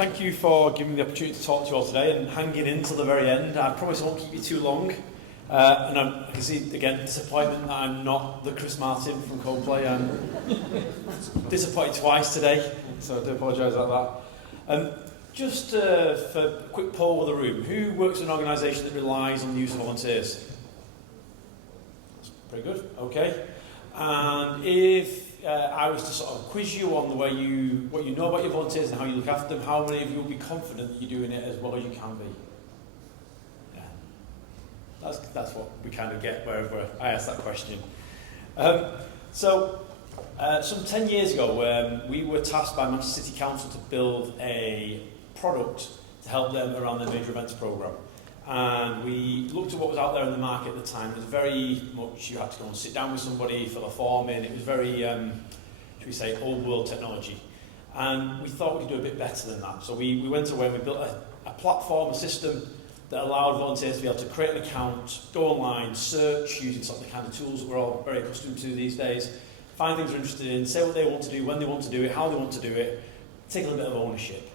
thank you for giving me the opportunity to talk to you all today and hanging in till the very end. I promise I won't keep you too long. And I can see, again, disappointment that I'm not the Chris Martin from Coldplay. I'm disappointed twice today, so I do apologise about that. Just for a quick poll of the room, who works in an organisation that relies on the use of volunteers? That's pretty good, okay. And if I was to sort of quiz you on the way what you know about your volunteers and how you look after them, how many of you will be confident that you're doing it as well as you can be? Yeah. That's what we kind of get wherever I ask that question. Some 10 years ago, we were tasked by Manchester City Council to build a product to help them around their major events programme. And we looked at what was out there in the market at the time. It was very much, you had to go and sit down with somebody, fill a form in. It was very, should we say, old world technology. And we thought we could do a bit better than that. So we went away and we built a platform, a system that allowed volunteers to be able to create an account, go online, search using some of the kind of tools that we're all very accustomed to these days, find things they're interested in, say what they want to do, when they want to do it, how they want to do it, take a little bit of ownership.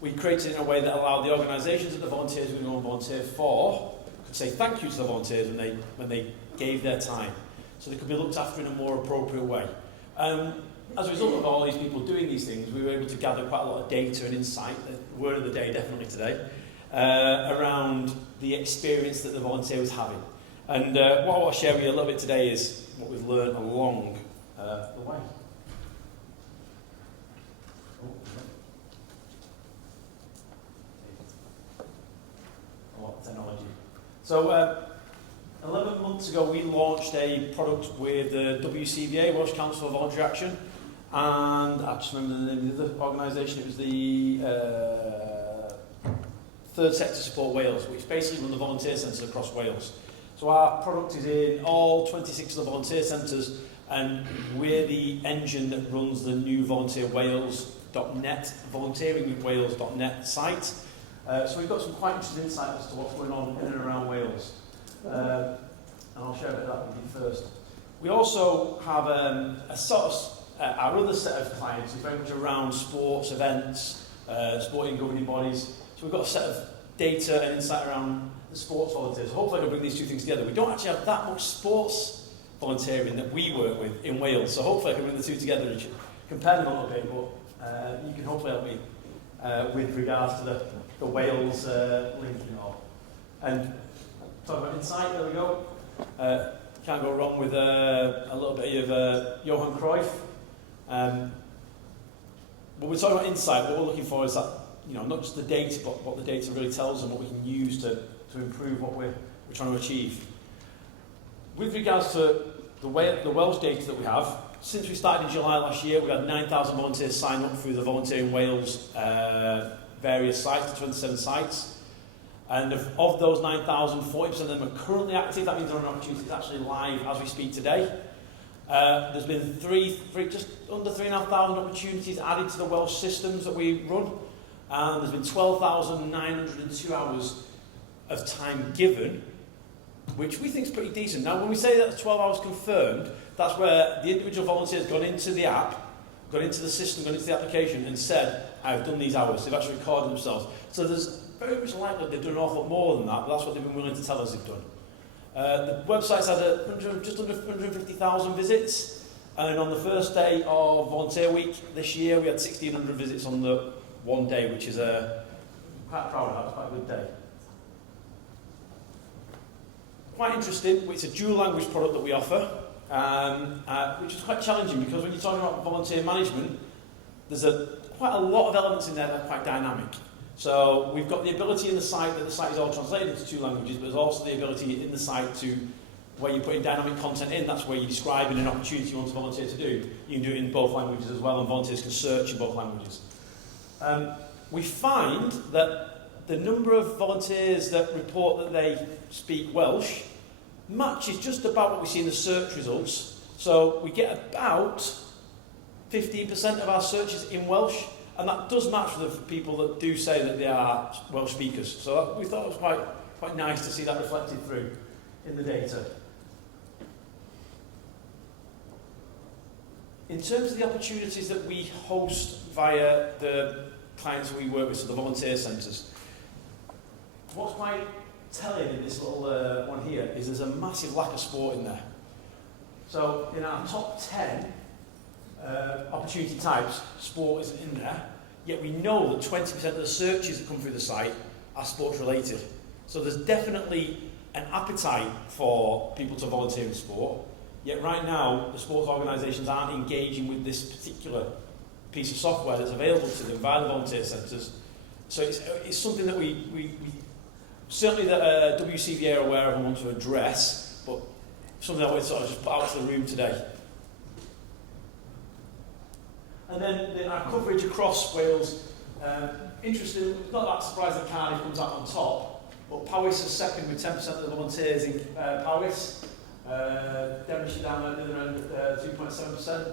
We created it in a way that allowed the organisations that the volunteers were going to volunteer for could say thank you to the volunteers when they gave their time, so they could be looked after in a more appropriate way. As a result of all these people doing these things, we were able to gather quite a lot of data and insight, the word of the day definitely today, around the experience that the volunteer was having. And what I want to share with you a little bit today is what we've learned along the way. Technology. So 11 months ago we launched a product with the WCVA, Welsh Council for Voluntary Action, and I just remember the name of the other organisation. It was the Third Sector Support Wales, which basically run the volunteer centres across Wales. So our product is in all 26 of the volunteer centres, and we're the engine that runs the new volunteerwales.net, volunteeringwales.net site. So we've got some quite interesting insight as to what's going on in and around Wales. And I'll share a bit of that with you first. We also have a sort of, our other set of clients is very much around sports, events, sporting governing bodies. So we've got a set of data and insight around the sports volunteers. Hopefully I can bring these two things together. We don't actually have that much sports volunteering that we work with in Wales. So hopefully I can bring the two together and compare them a little bit. But you can hopefully help me with regards to the Wales linking it all. And talk about insight, there we go. Can't go wrong with a little bit of Johan Cruyff. When we're talking about insight, what we're looking for is that, not just the data, but what the data really tells and what we can use to improve what we're trying to achieve. With regards to the Welsh data that we have, since we started in July last year, we had 9,000 volunteers sign up through the Volunteering Wales various sites, 27 sites. And of those 9,000, 40% of them are currently active. That means they're on an opportunity that's actually live as we speak today. There's been just under 3,500 opportunities added to the Welsh systems that we run. And there's been 12,902 hours of time given, which we think is pretty decent. Now, when we say that 12 hours confirmed, that's where the individual volunteers gone into the app, gone into the system, gone into the application and said, I've done these hours. They've actually recorded themselves. So there's very much likely they've done an awful lot more than that, but that's what they've been willing to tell us they've done. The website's had just under 150,000 visits, and on the first day of Volunteer Week this year, we had 1,600 visits on the one day, which is quite proud of that. It's quite a good day. Quite interesting. It's a dual language product that we offer, which is quite challenging because when you're talking about volunteer management, there's quite a lot of elements in there that are quite dynamic. So we've got the ability in the site that the site is all translated into 2 languages, but there's also the ability in the site to where you're putting dynamic content in. That's where you're describing an opportunity you want to volunteer to do. You can do it in both languages as well, and volunteers can search in both languages. We find that the number of volunteers that report that they speak Welsh matches just about what we see in the search results. So we get about 15% of our searches in Welsh, and that does match with the people that do say that they are Welsh speakers. So we thought it was quite nice to see that reflected through in the data. In terms of the opportunities that we host via the clients we work with, so the volunteer centres. What's quite telling in this little one here is there's a massive lack of sport in there. So in our top 10 opportunity types, sport isn't in there, yet we know that 20% of the searches that come through the site are sports related. So there's definitely an appetite for people to volunteer in sport, yet right now the sports organisations aren't engaging with this particular piece of software that's available to them via the volunteer centres. So it's something that we certainly that WCVA are aware of and want to address, but something that we sort of just put out to the room today. And then our coverage across Wales, interesting, it's not that surprising that Cardiff comes out on top, but Powys is second with 10% of the volunteers in Powys. Devonshire down at the other end at 2.7%.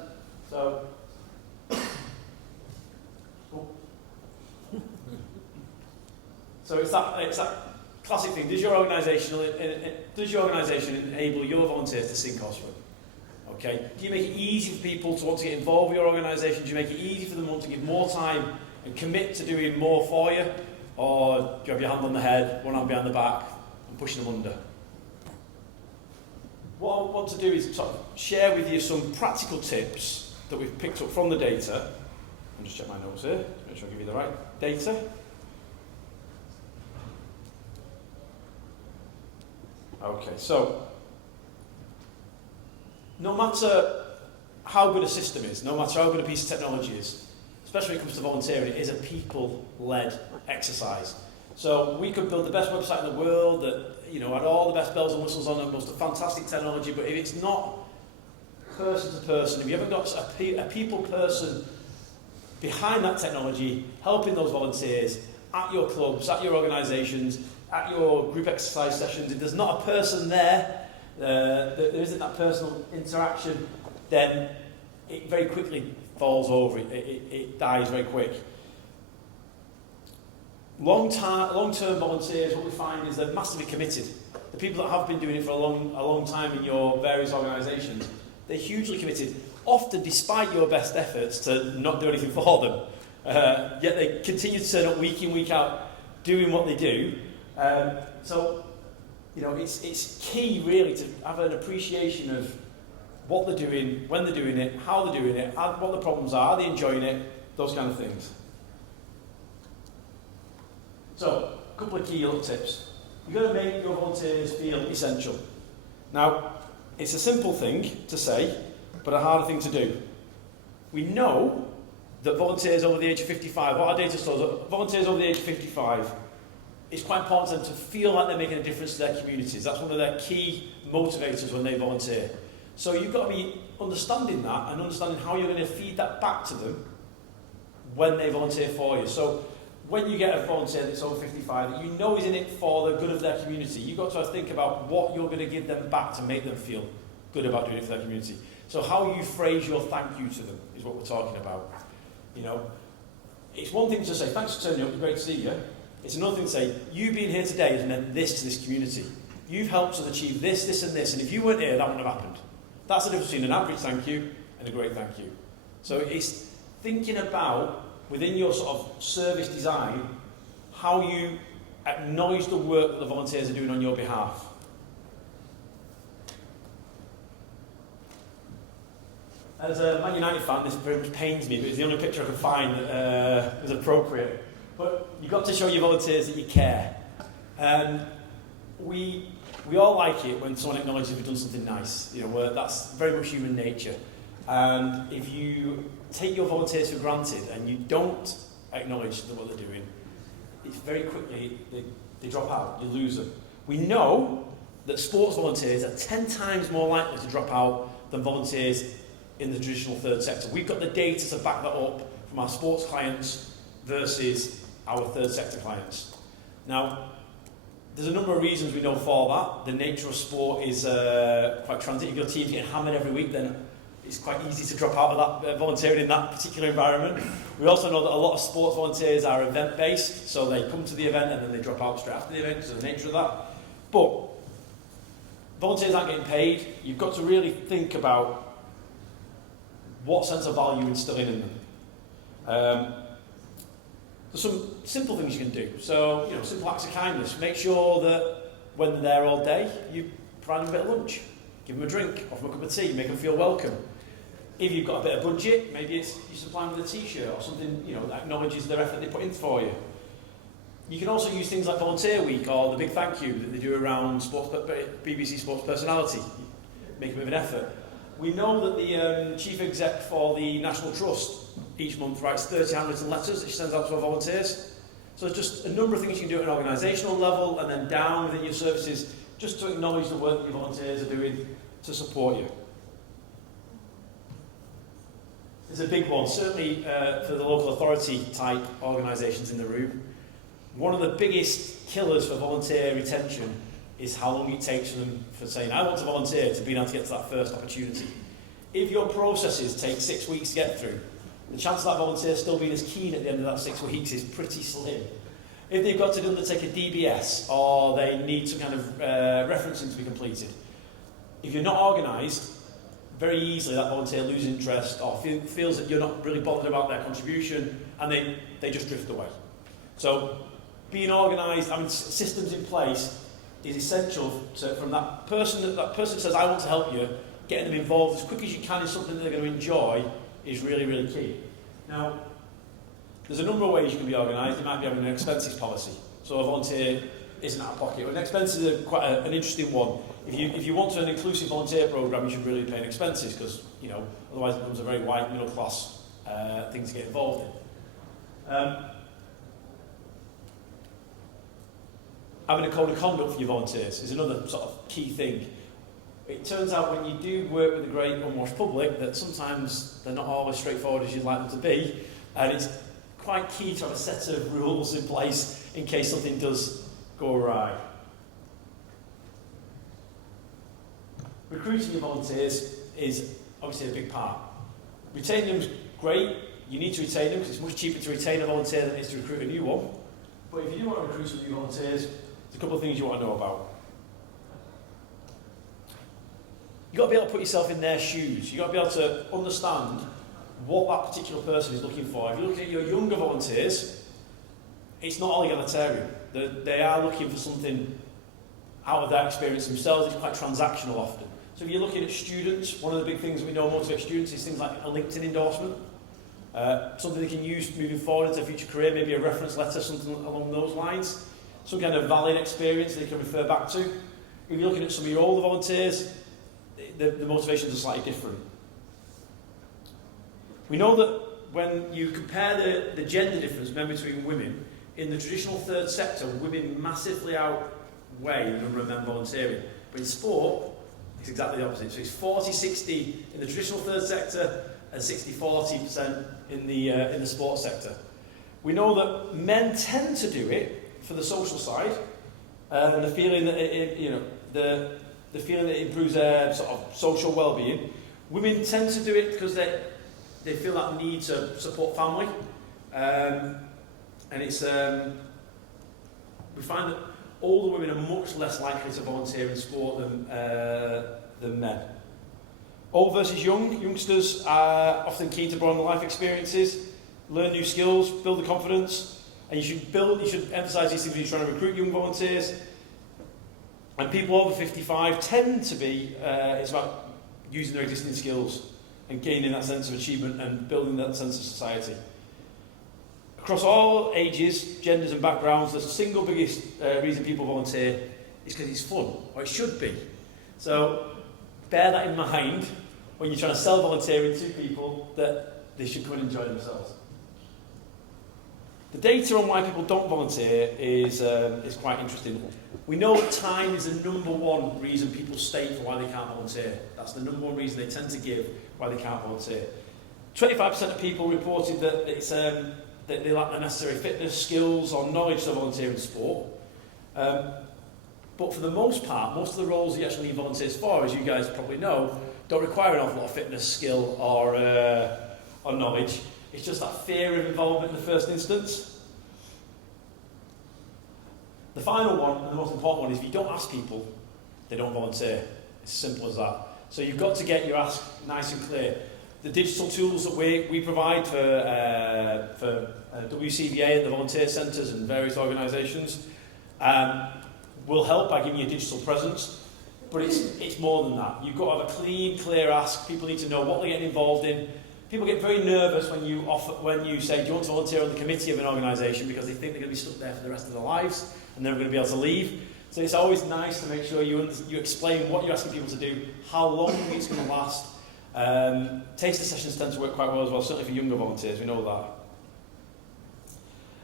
So, so it's that classic thing. Does your organisation enable your volunteers to sink or swim? Okay. Do you make it easy for people to want to get involved with your organisation? Do you make it easy for them to want to give more time and commit to doing more for you? Or do you have your hand on the head, one hand behind the back, and pushing them under? What I want to do is sort of share with you some practical tips that we've picked up from the data. I'll just check my notes here to make sure I give you the right data. Okay, so no matter how good a system is, no matter how good a piece of technology is, especially when it comes to volunteering, it is a people-led exercise. So we could build the best website in the world that, you know, had all the best bells and whistles on it, most fantastic technology, but if it's not person to person, if you haven't got a people person behind that technology, helping those volunteers at your clubs, at your organisations, at your group exercise sessions, if there's not a person there, there isn't that personal interaction, then it very quickly falls over, it dies very quick. Long-term volunteers, what we find is they're massively committed. The people that have been doing it for a long time in your various organisations, they're hugely committed, often despite your best efforts to not do anything for them. Yet they continue to turn up week in, week out, doing what they do. So, you know, it's key really to have an appreciation of what they're doing, when they're doing it, how they're doing it, what the problems are they enjoying it, those kind of things. So, a couple of key little tips. You've got to make your volunteers feel essential. Now, it's a simple thing to say, but a harder thing to do. We know that volunteers over the age of 55, what our data shows, that volunteers over the age of 55, it's quite important for them to feel like they're making a difference to their communities. That's one of their key motivators when they volunteer. So you've got to be understanding that and understanding how you're going to feed that back to them when they volunteer for you. So when you get a volunteer that's over 55 that you know is in it for the good of their community, you've got to think about what you're going to give them back to make them feel good about doing it for their community. So how you phrase your thank you to them is what we're talking about. You know, it's one thing to say, thanks for turning up, it's great to see you. It's another thing to say, you being here today has meant this to this community. You've helped us achieve this, this and this, and if you weren't here, that wouldn't have happened. That's the difference between an average thank you and a great thank you. So it's thinking about, within your sort of service design, how you acknowledge the work that the volunteers are doing on your behalf. As a Man United fan, this very much pains me, but it's the only picture I could find that was appropriate. But you've got to show your volunteers that you care. And we all like it when someone acknowledges we've done something nice. You know, that's very much human nature. And if you take your volunteers for granted and you don't acknowledge what they're doing, it's very quickly they drop out. You lose them. We know that sports volunteers are 10 times more likely to drop out than volunteers in the traditional third sector. We've got the data to back that up from our sports clients versus our third sector clients. Now, there's a number of reasons we know for that. The nature of sport is quite transient. If your team's getting hammered every week, then it's quite easy to drop out of that volunteering in that particular environment. We also know that a lot of sports volunteers are event-based, so they come to the event and then they drop out straight after the event because of the nature of that. But volunteers aren't getting paid. You've got to really think about what sense of value you're instilling in them. There's some simple things you can do. So, simple acts of kindness. Make sure that when they're there all day, you provide them a bit of lunch. Give them a drink, offer them a cup of tea, make them feel welcome. If you've got a bit of budget, maybe it's you supply them with a t-shirt or something, that acknowledges their effort they put in for you. You can also use things like Volunteer Week or the big thank you that they do around BBC Sports Personality. Make a bit of an effort. We know that the chief exec for the National Trust each month writes 30 handwritten letters that she sends out to our volunteers. So there's just a number of things you can do at an organisational level and then down within your services just to acknowledge the work that your volunteers are doing to support you. It's a big one, certainly for the local authority type organisations in the room. One of the biggest killers for volunteer retention is how long it takes for them for saying, I want to volunteer, to being able to get to that first opportunity. If your processes take 6 weeks to get through, the chance of that volunteer still being as keen at the end of that 6 weeks is pretty slim. If they've got to undertake a DBS or they need some kind of referencing to be completed, if you're not organised, very easily that volunteer loses interest or feels that you're not really bothered about their contribution and they just drift away. So being organised, having systems in place is essential from that person says, I want to help you, getting them involved as quick as you can in something that they're going to enjoy is really, really key. Now, there's a number of ways you can be organised. You might be having an expenses policy. So a volunteer isn't out of pocket. But expenses are quite an interesting one. If you want an inclusive volunteer programme, you should really be paying expenses because, otherwise it becomes a very white middle class thing to get involved in. Having a code of conduct for your volunteers is another sort of key thing. It turns out when you do work with a great unwashed public that sometimes they're not always straightforward as you'd like them to be, and it's quite key to have a set of rules in place in case something does go awry. Recruiting your volunteers is obviously a big part. Retaining them is great. You need to retain them because it's much cheaper to retain a volunteer than it is to recruit a new one. But if you do want to recruit some new volunteers, there's a couple of things you want to know about. You've got to be able to put yourself in their shoes. You've got to be able to understand what that particular person is looking for. If you're looking at your younger volunteers, it's not all egalitarian. They are looking for something out of their experience themselves. It's quite transactional often. So if you're looking at students, one of the big things that we know motivate students is things like a LinkedIn endorsement. Something they can use moving forward into a future career, maybe a reference letter, something along those lines. Some kind of valid experience they can refer back to. If you're looking at some of your older volunteers, the motivations are slightly different. We know that when you compare the gender difference between women, in the traditional third sector, women massively outweigh the number of men volunteering. But in sport, it's exactly the opposite. So it's 40-60 in the traditional third sector and 60-40% in the sports sector. We know that men tend to do it for the social side and the feeling that the feeling that it improves their sort of social well-being. Women tend to do it because they feel that need to support family, and it's we find that older women are much less likely to volunteer in sport than men. Old versus young, youngsters are often keen to broaden their life experiences, learn new skills, build the confidence, and you should emphasise these things when you're trying to recruit young volunteers. And people over 55 tend to be, it's about using their existing skills and gaining that sense of achievement and building that sense of society. Across all ages, genders and backgrounds, the single biggest reason people volunteer is because it's fun, or it should be. So bear that in mind when you're trying to sell volunteering to people that they should come and enjoy themselves. The data on why people don't volunteer is quite interesting. We know that time is the number one reason people state for why they can't volunteer. That's the number one reason they tend to give why they can't volunteer. 25% of people reported that that they lack the necessary fitness, skills or knowledge to volunteer in sport. But for the most part, most of the roles you actually need volunteers for, as you guys probably know, don't require an awful lot of fitness, skill or knowledge. It's just that fear of involvement in the first instance. The final one, and the most important one, is if you don't ask people, they don't volunteer. It's as simple as that. So you've got to get your ask nice and clear. The digital tools that we provide for WCVA and the volunteer centres and various organisations will help by giving you a digital presence, but it's more than that. You've got to have a clean, clear ask. People need to know what they're getting involved in. People get very nervous when you say, do you want to volunteer on the committee of an organisation, because they think they're going to be stuck there for the rest of their lives and they're going to be able to leave. So it's always nice to make sure you explain what you're asking people to do, how long it's going to last. Taster sessions tend to work quite well as well, certainly for younger volunteers, we know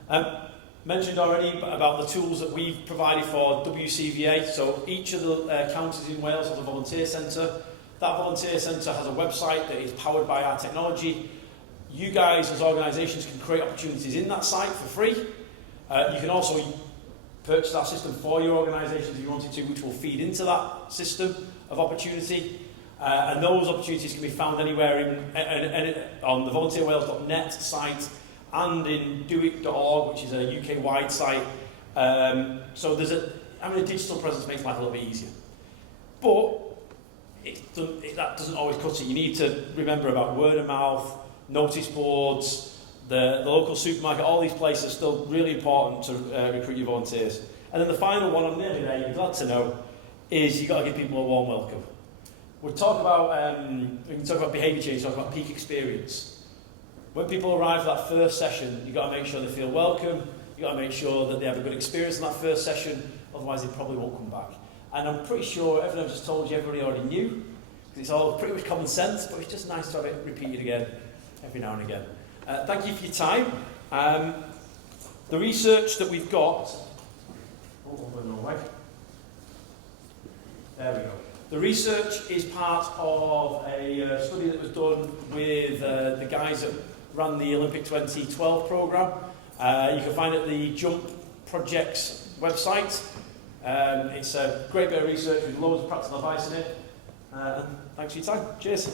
that. Mentioned already about the tools that we've provided for WCVA. So each of the counties in Wales has a volunteer centre. That volunteer centre has a website that is powered by our technology. You guys as organisations can create opportunities in that site for free. You can also purchase our system for your organisation if you wanted to, which will feed into that system of opportunity. And those opportunities can be found anywhere on the volunteerwales.net site and in doit.org, which is a UK-wide site. So having a digital presence makes life a little bit easier. But that doesn't always cut it. You need to remember about word of mouth, notice boards, the local supermarket. All these places are still really important to recruit your volunteers. And then the final one, I'm nearly there, you're glad to know, is you've got to give people a warm welcome. We can talk about behaviour change, talk about peak experience. When people arrive for that first session, you've got to make sure they feel welcome, you've got to make sure that they have a good experience in that first session, otherwise they probably won't come back. And I'm pretty sure everything I've just told you, everybody already knew, because it's all pretty much common sense, but it's just nice to have it repeated again every now and again. Thank you for your time. The research that we've got... There we go. The research is part of a study that was done with the guys that ran the Olympic 2012 programme. You can find it at the Jump Project's website. It's a great bit of research with loads of practical advice in it. And thanks for your time. Cheers.